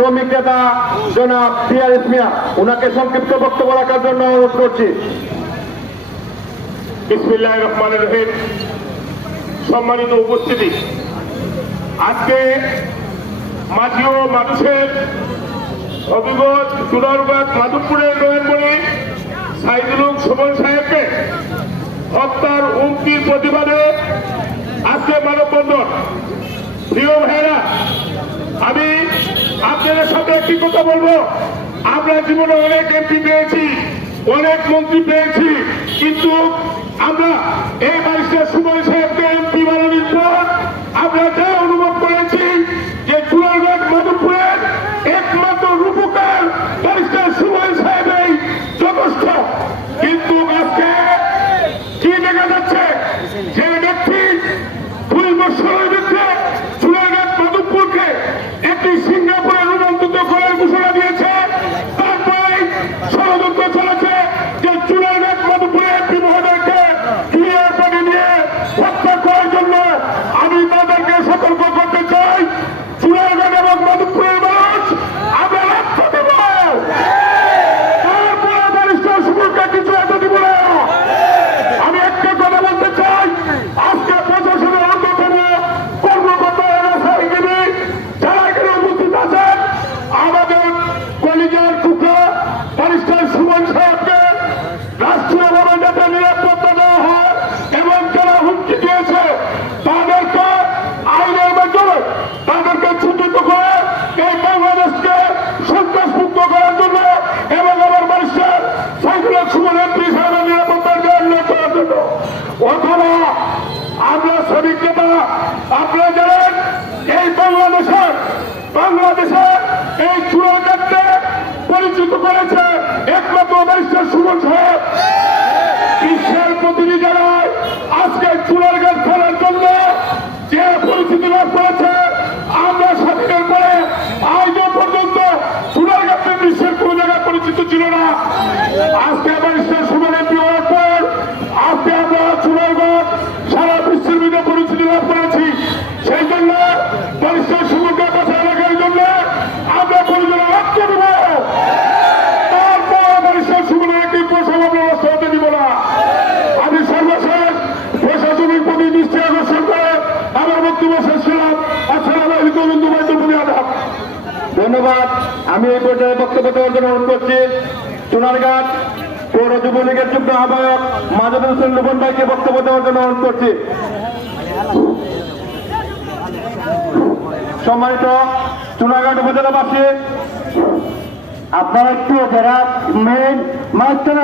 শ্রমিক নেতা জনাব পিয়ারেস মিয়া, ওনাকে সংক্ষিপ্ত বক্তব্য রাখার জন্য অনুরোধ করছি। বিসমিল্লাহির রহমানির রহিম। সম্মানিত উপস্থিতি, আজকে মাঝি ও মানুষের হবিগঞ্জ, চুনারগঞ্জ, মাধবপুরের নয়নমণি সাইদুল হক সুমন সাহেবকে হত্যার হুমকির প্রতিবাদে আজকে মানববন্ধন। প্রিয় ভাইরা, আমি আপনাদের সাথে একটি কথা বলবো। আমরা জীবনে অনেক এমপি পেয়েছি, অনেক মন্ত্রী পেয়েছি, কিন্তু আমরা এই ব্যারিস্টার সুমন সাহেবকে এমপি বানানোর পর আমরা যা অনুভব করেছি যে চুনারগঞ্জ মাধবপুরের একমাত্র রূপকার ব্যারিস্টার সুমন সাহেবই যথেষ্ট। কিন্তু আজকে কি দেখা যাচ্ছে, যে ব্যক্তি 2 বছরের মধ্যে চুনারগঞ্জ মাধবপুরকে একটি সিঙ্গাপুরে রূপান্তরিত করার ঘোষণা দিয়েছে, তারপরে ষড়যন্ত্র চলেছে যে চুনারগঞ্জ মাধবপুরে এমপি মহোদয়কে ক্লিয়ার পানি নিয়ে হত্যা করার জন্য। আমি তাদেরকে সতর্ক করতে চাই, চুনারগঞ্জ এবং মাধবপুরের মানুষ আমরা রক্ষা দেব, তারপরে ব্যারিস্টার সুমনকে কিছু এত দিব না। আমি একটা কথা বলতে চাই, আজকে প্রশাসনের অন্যতম কর্মকর্তা এলাকায় যারা এখানে উপস্থিত আছেন, আমাদের কলিজার টুকরা ব্যারিস্টার সুমন সাহেবকে রাষ্ট্রীয়ভাবে যাতে নিরাপত্তা দেওয়া হয় এবং যারা হুমকি দিয়েছে তাদেরকে আইনের মাধ্যমে তাদেরকে ছুটিত করে এই বাংলাদেশকে সন্ত্রাসমুক্ত করার জন্য এবং আমার ব্যারিস্টার সাইদুল হক সুমন এমপি সাহেবের নিরাপত্তার জন্য করার জন্য। অথবা আমরা শ্রমিক নেতা, আপনারা জানেন এই বাংলাদেশের এই চুনারগঞ্জকে পরিচিত করেছে একমাত্র ব্যারিস্টার সুমন সাহেব। বিশ্বের প্রতিটি জায়গায় আজকে চুনারগঞ্জ ফেরার জন্য যে পরিচিতি লাভ করেছে, আমরা স্বাধীনের পরে আজও পর্যন্ত চুনারগঞ্জের বিশ্বের কোন জায়গায় পরিচিত ছিল না। আজকে ব্যারিস্টার সুমন এমপি হওয়ার পর আজকে আমরা চুনারগঞ্জ সারা বিশ্বের মধ্যে পরিচিতি লাভ করেছি। সেই জন্য ব্যারিস্টার সুমনকে বাঁচায় রাখার জন্য আমরা পরিচয় রক্ত দেব, তারপর ব্যারিস্টার সুমনের একটি প্রসঙ্গ ব্যবস্থা হতে দিব না। আমি সর্বশেষ প্রশাসনিক প্রতি দৃষ্টি আকর্ষণ করে আমার বক্তব্য শেষ করলাম। আসসালামু আলাইকুম বন্ধু বান্ধব আদাব। ধন্যবাদ। আমি এই পর্যায়ে বক্তব্য দেওয়ার জন্য অনুরোধ করছি চুনারঘাট পৌর যুবলীগের যুগ্ম আহ্বায়ক মাজেদুল হোসেন লুবন ভাইকে বক্তব্য দেওয়ার জন্য অনুরোধ করছি। সম্মানিত চুনারঘাট উপজেলাবাসী, আপনারা একটু যারা মেইন মাঝখানে